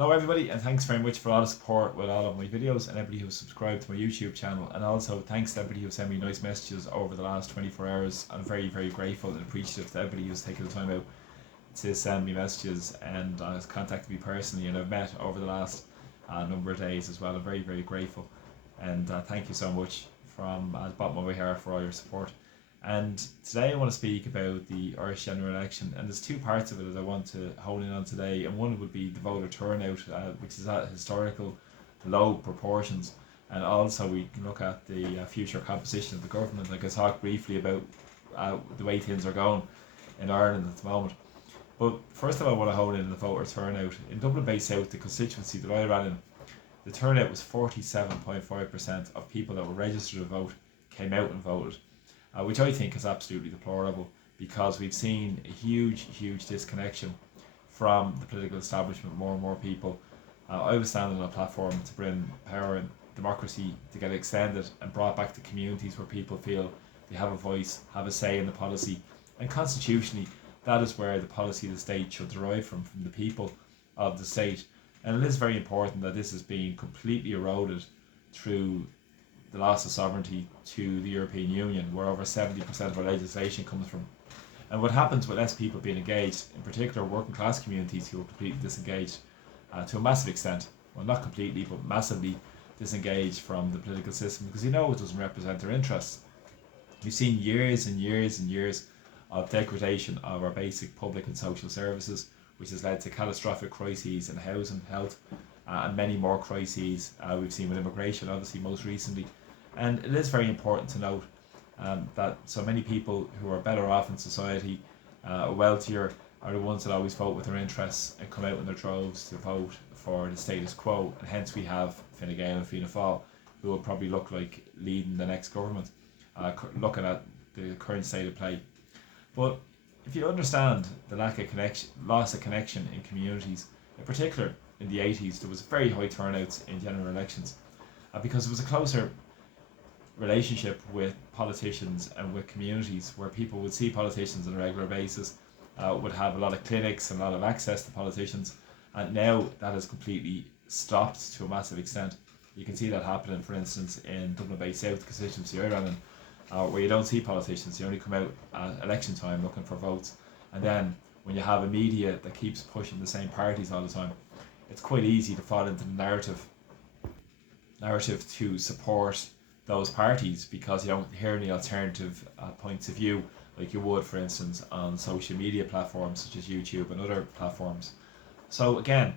Hello everybody, and thanks very much for all the support with all of my videos and everybody who's subscribed to my YouTube channel, and also thanks to everybody who sent me nice messages over the last 24 hours. I'm very, very grateful and appreciative to everybody who's taken the time out to send me messages and has contacted me personally, and I've met over the last number of days as well. I'm very, very grateful, and thank you so much from the bottom of my heart for all your support. And today I want to speak about the Irish general election, and there's two parts of it that I want to hone in on today. And one would be the voter turnout, which is at historical low proportions, and also we can look at the future composition of the government. I can talk briefly about the way things are going in Ireland at the moment. But first of all, I want to hone in on the voter turnout. In Dublin Bay South, the constituency that I ran in, the turnout was 47.5% of people that were registered to vote came out and voted, which I think is absolutely deplorable, because we've seen a huge, huge disconnection from the political establishment. More and more people. I was standing on a platform to bring power and democracy to get extended and brought back to communities where people feel they have a voice, have a say in the policy, and constitutionally, that is where the policy of the state should derive from the people of the state. And it is very important that this is being completely eroded through the loss of sovereignty to the European Union, where over 70% of our legislation comes from. And what happens with less people being engaged, in particular working class communities who are completely disengaged to a massive extent, well, not completely, but massively disengaged from the political system, because it doesn't represent their interests. We've seen years and years and years of degradation of our basic public and social services, which has led to catastrophic crises in housing, health, and many more crises we've seen with immigration, obviously most recently. And it is very important to note that so many people who are better off in society, wealthier, are the ones that always vote with their interests and come out in their droves to vote for the status quo. And hence we have Fine Gael and Fianna Fáil, who will probably look like leading the next government, looking at the current state of play. But if you understand the lack of connection, loss of connection in communities, in particular in the 80s, there was very high turnouts in general elections, because it was a closer relationship with politicians and with communities, where people would see politicians on a regular basis, would have a lot of clinics and a lot of access to politicians. And now that has completely stopped to a massive extent. You can see that happening, for instance, in Dublin Bay South constituency I ran in, where you don't see politicians. You only come out at election time looking for votes. And then when you have a media that keeps pushing the same parties all the time, it's quite easy to fall into the narrative to support those parties, because you don't hear any alternative points of view like you would, for instance, on social media platforms such as YouTube and other platforms. So again,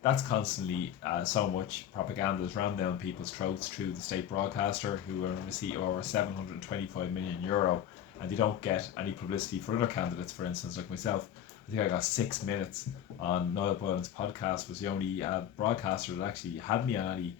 that's constantly so much propaganda is rammed down people's throats through the state broadcaster, who are in receipt of over €725 million, and they don't get any publicity for other candidates. For instance, like myself, I think I got 6 minutes on Niall Boylan's podcast. Was the only broadcaster that actually had me on any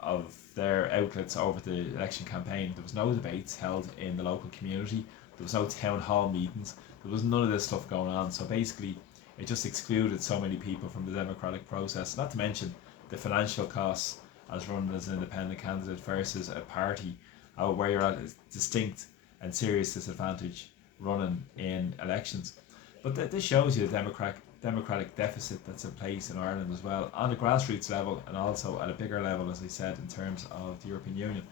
of their outlets over the election campaign. There was no debates held in the local community. There was no town hall meetings. There was none of this stuff going on. So basically, it just excluded so many people from the democratic process. Not to mention the financial costs as running as an independent candidate versus a party, where you're at a distinct and serious disadvantage running in elections. But this shows you the democratic deficit that's in place in Ireland as well, on the grassroots level and also at a bigger level, as I said, in terms of the European Union.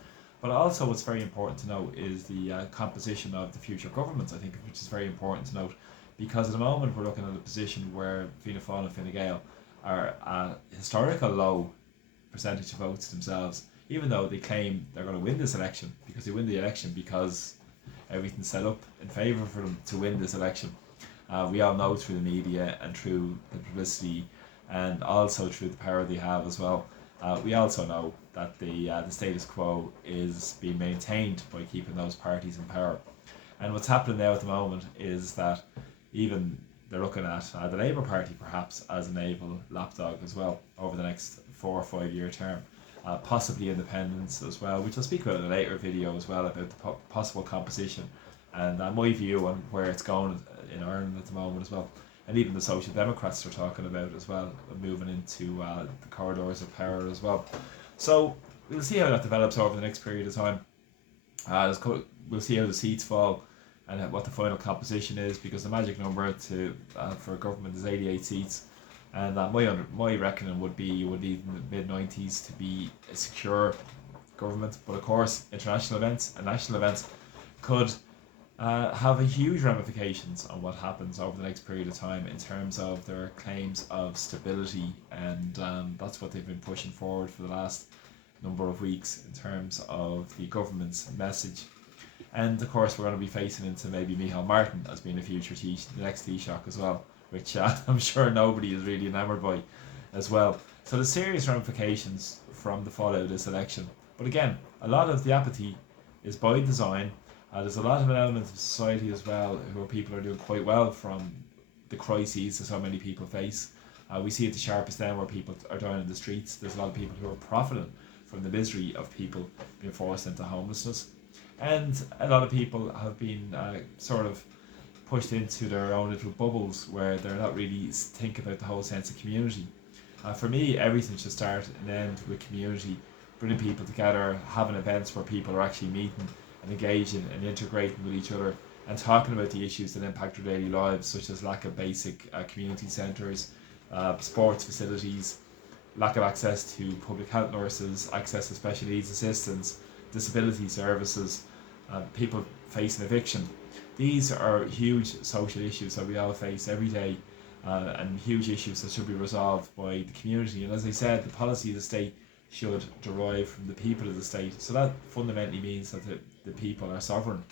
But also what's very important to note is the composition of the future governments, I think, which is very important to note, because at the moment we're looking at a position where Fianna Fáil and Fine Gael are at a historical low percentage of votes themselves, even though they claim they're going to win this election, because they win the election because everything's set up in favour for them to win this election. We all know through the media and through the publicity, and also through the power they have as well. We also know that the status quo is being maintained by keeping those parties in power. And what's happening now at the moment is that even they're looking at the Labour Party perhaps as an able lapdog as well over the next 4 or 5 year term. Possibly independence as well, which I'll speak about in a later video as well, about the possible composition and my view on where it's going in Ireland at the moment as well. And even the Social Democrats are talking about as well, moving into the corridors of power as well. So we'll see how that develops over the next period of time. We'll see how the seats fall and what the final composition is, because the magic number to for government is 88 seats. And my reckoning would be you would need in the mid 90s to be a secure government. But of course, international events and national events could have a huge ramifications on what happens over the next period of time in terms of their claims of stability, and that's what they've been pushing forward for the last number of weeks in terms of the government's message. And of course, we're going to be facing into maybe Micheál Martin as being a future the next Taoiseach as well, which I'm sure nobody is really enamoured by as well. So there's serious ramifications from the fallout of this election. But again, a lot of the apathy is by design. There's a lot of elements of society as well who people are doing quite well from the crises that so many people face. We see it the sharpest then where people are down in the streets. There's a lot of people who are profiting from the misery of people being forced into homelessness. And a lot of people have been sort of pushed into their own little bubbles where they're not really thinking about the whole sense of community. For me, everything should start and end with community, bringing people together, having events where people are actually meeting and engaging and integrating with each other and talking about the issues that impact their daily lives, such as lack of basic community centres, sports facilities, lack of access to public health nurses, access to special needs assistance, disability services, people facing eviction. These are huge social issues that we all face every day, and huge issues that should be resolved by the community. And as I said, the policy of the state should derive from the people of the state. So that fundamentally means that the people are sovereign.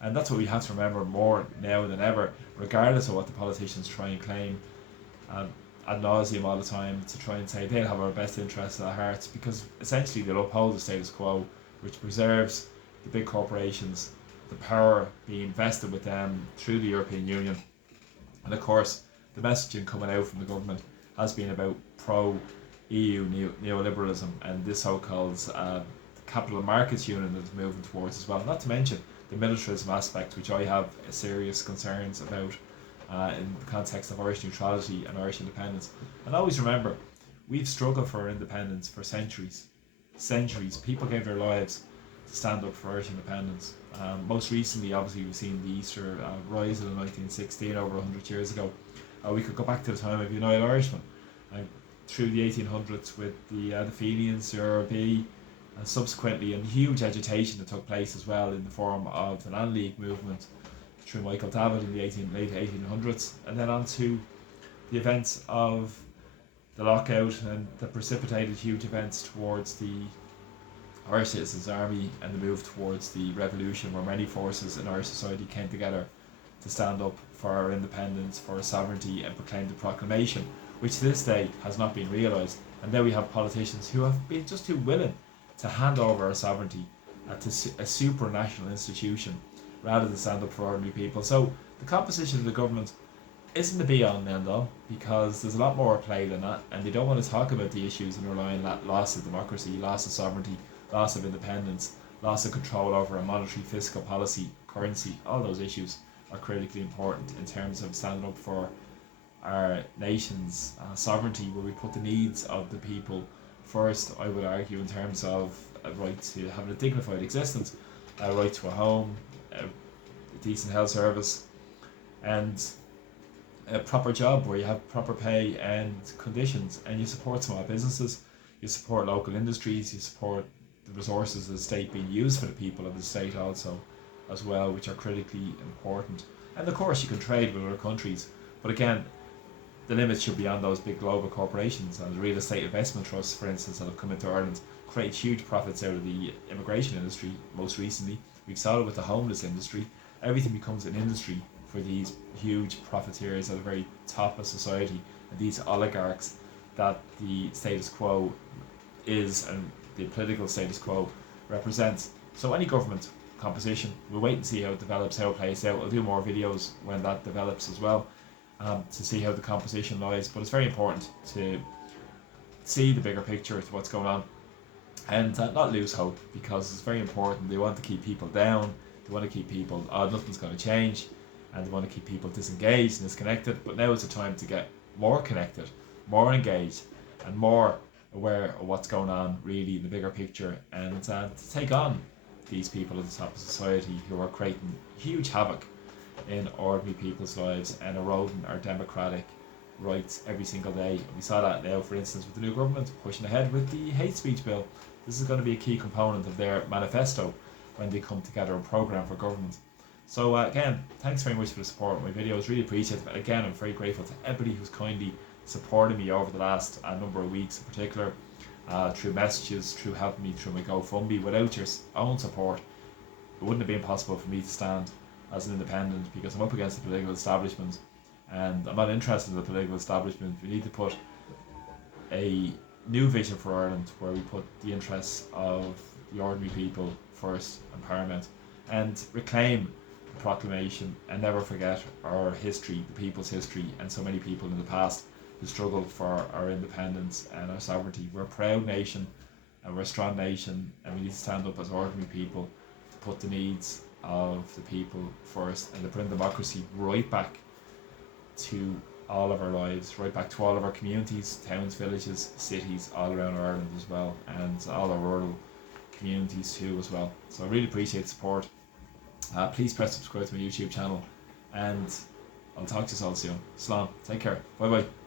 And that's what we have to remember more now than ever, regardless of what the politicians try and claim ad nauseum all the time, to try and say they'll have our best interests at our hearts, because essentially they'll uphold the status quo, which preserves the big corporations, the power being vested with them through the European Union. And of course, the messaging coming out from the government has been about pro-EU neoliberalism and this so-called capital markets union that is moving towards as well. Not to mention the militarism aspect, which I have serious concerns about in the context of Irish neutrality and Irish independence. And always remember, we've struggled for our independence for centuries. Centuries. People gave their lives to stand up for Irish independence. Most recently, obviously, we've seen the Easter Rising in 1916, over 100 years ago. We could go back to the time of United Irishmen, through the 1800s with the Fenians, the RB, and subsequently, and huge agitation that took place as well in the form of the Land League movement through Michael Davitt in the late 1800s, and then on to the events of the lockout and that precipitated huge events towards the Irish Citizens Army and the move towards the revolution, where many forces in Irish society came together to stand up for our independence, for our sovereignty, and proclaim the proclamation, which to this day has not been realised. And now we have politicians who have been just too willing to hand over our sovereignty to a supranational institution rather than stand up for ordinary people. So the composition of the government isn't the be all and end all, because there's a lot more at play than that, and they don't want to talk about the issues and rely on that loss of democracy, loss of sovereignty, loss of independence, loss of control over a monetary, fiscal policy, currency. All those issues are critically important in terms of standing up for our nation's sovereignty, where we put the needs of the people first. I would argue in terms of a right to have a dignified existence, a right to a home, a decent health service, and a proper job where you have proper pay and conditions, and you support small businesses, you support local industries, you support the resources of the state being used for the people of the state also as well, which are critically important. And of course you can trade with other countries, but again, the limits should be on those big global corporations. And the real estate investment trusts, for instance, that have come into Ireland, create huge profits out of the immigration industry. Most recently, we saw it with the homeless industry. Everything becomes an industry for these huge profiteers at the very top of society, and these oligarchs that the status quo is and the political status quo represents. So any government composition, we'll wait and see how it develops, how it plays out. I'll do more videos when that develops as well, to see how the composition lies. But it's very important to see the bigger picture to what's going on, and not lose hope, because it's very important. They want to keep people down, they want to keep people, nothing's going to change, and they want to keep people disengaged and disconnected. But now is the time to get more connected, more engaged, and more aware of what's going on really in the bigger picture, and to take on these people at the top of society who are creating huge havoc in ordinary people's lives and eroding our democratic rights every single day. We saw that now, for instance, with the new government pushing ahead with the hate speech bill. This is going to be a key component of their manifesto when they come together and programme for government. So again, thanks very much for the support of my videos, really appreciate it. Again, I'm very grateful to everybody who's kindly supported me over the last number of weeks in particular, through messages, through helping me through my GoFundMe. Without your own support, it wouldn't have been possible for me to stand as an independent, because I'm up against the political establishment and I'm not interested in the political establishment. We need to put a new vision for Ireland where we put the interests of the ordinary people first and paramount, and reclaim the proclamation and never forget our history, the people's history, and so many people in the past who struggled for our independence and our sovereignty. We're a proud nation and we're a strong nation, and we need to stand up as ordinary people to put the needs of the people first and to bring democracy right back to all of our lives, right back to all of our communities, towns, villages, cities, all around Ireland as well, and all our rural communities too as well. So I really appreciate the support. Please press subscribe to my YouTube channel, and I'll talk to you all soon. Slán, take care, bye bye.